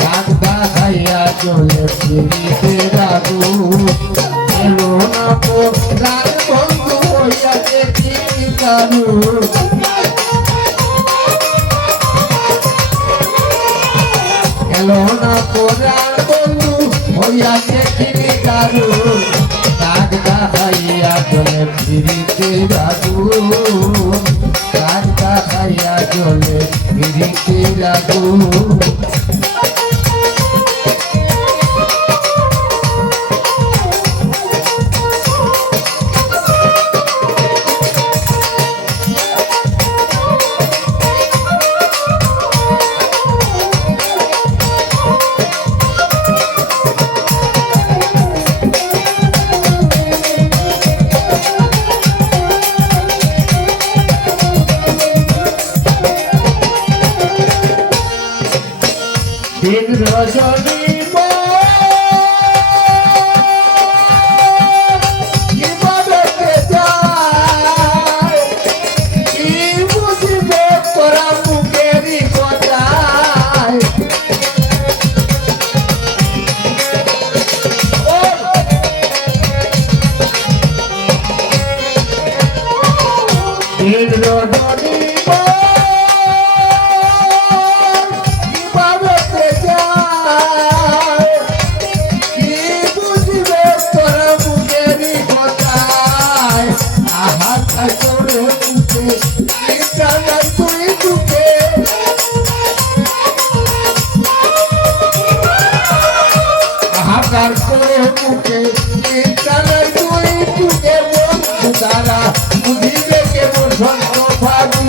কাঁদা খাইয়া চলে ফিরিতে রাগু এলো না তো রাগ বন্ধু হইয়া দেখি কারু এলো না তো রাগ বন্ধু হইয়া দেখি কারু কাঁদা খাইয়া চলে ফিরিতে রাগু কাঁদা খাইয়া চলে ফিরিতে রাগু দিন রজনী কিভাবে যায় কি বুঝবে তোরা মুখেরই কথায় দিন রজনী হাহাকার করে মুখে ইচ্ছালয় তুই তুকে বন্ধু তারা বুঝিবে কেবল সন্ত ফাগুন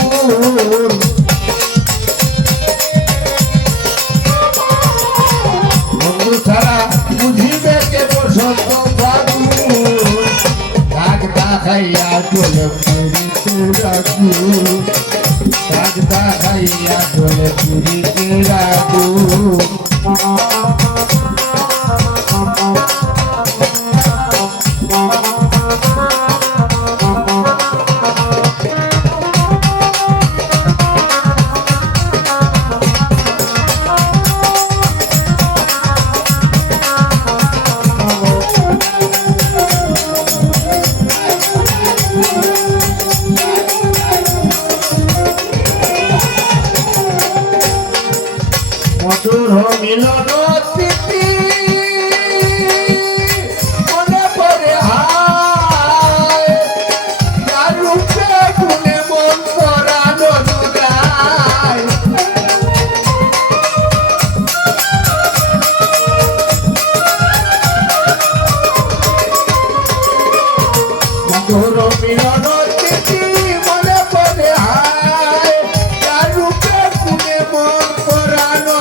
বন্ধু তারা বুঝিবে কেবল সন্ত ফাগুন কাগদা খাইয়া চলে ফিরিতে রাখু কাগদা খাইয়া চলে ফিরিতে রাখু মধুর মিলন স্মৃতি মনে পড়ে হায় তার রূপে গুণে মন পরানো জুড়ায় মধুর মিলন স্মৃতি মনে পড়ে হায় তার রূপে গুণে মন পরানো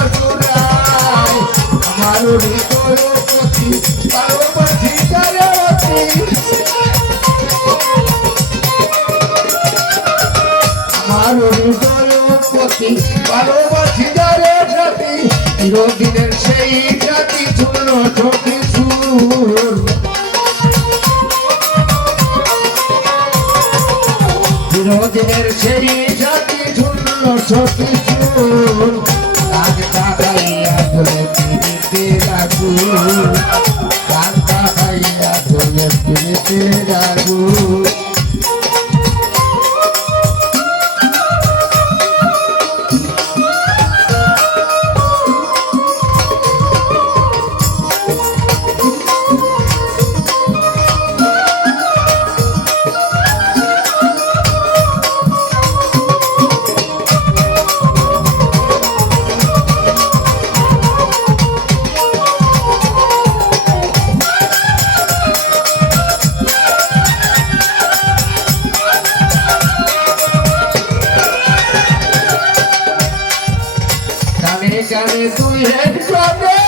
আমার হৃদয় প্রতি ভালোবাসি তারে অতি আমার হৃদয় প্রতি ভালোবাসি তারে সাথী চিরদিনের সেই সাথী চূর্ণ সখী সুর চিরদিনের সেই সাথী চূর্ণ সখী সুর কাঁদা খাইয়া চলে ফিরিতে রাগু কাঁদা খাইয়া চলে ফিরিতে রাগু কানে তুই হেড করে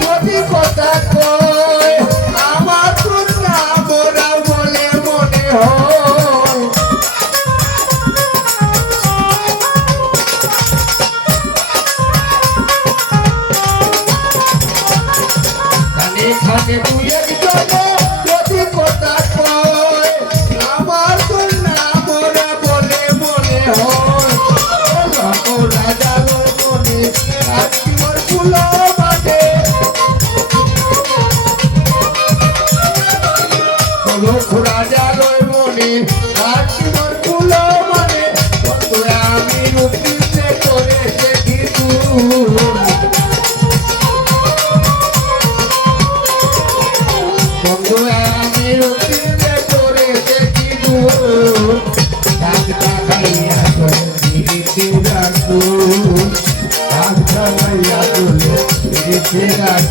যদি কথা কয় আমার তোর নাম ওরা বলে মনে হয় কানে খানে তুই হেড করে যদি কথা কয় আমার তোর নাম ওরা বলে মনে হয়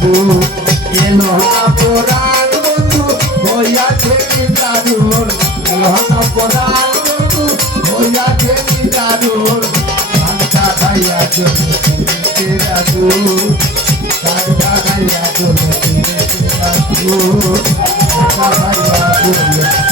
এলো না পরাণ বন্ধু হইয়াছে নিদারুণ এলো না পরাণ বন্ধু হইয়াছে নিদারুণ কাঁচা খাইয়া চলে রাখু কাঁচা খাইয়া চলে রাখু কাঁচা খাইয়া চলে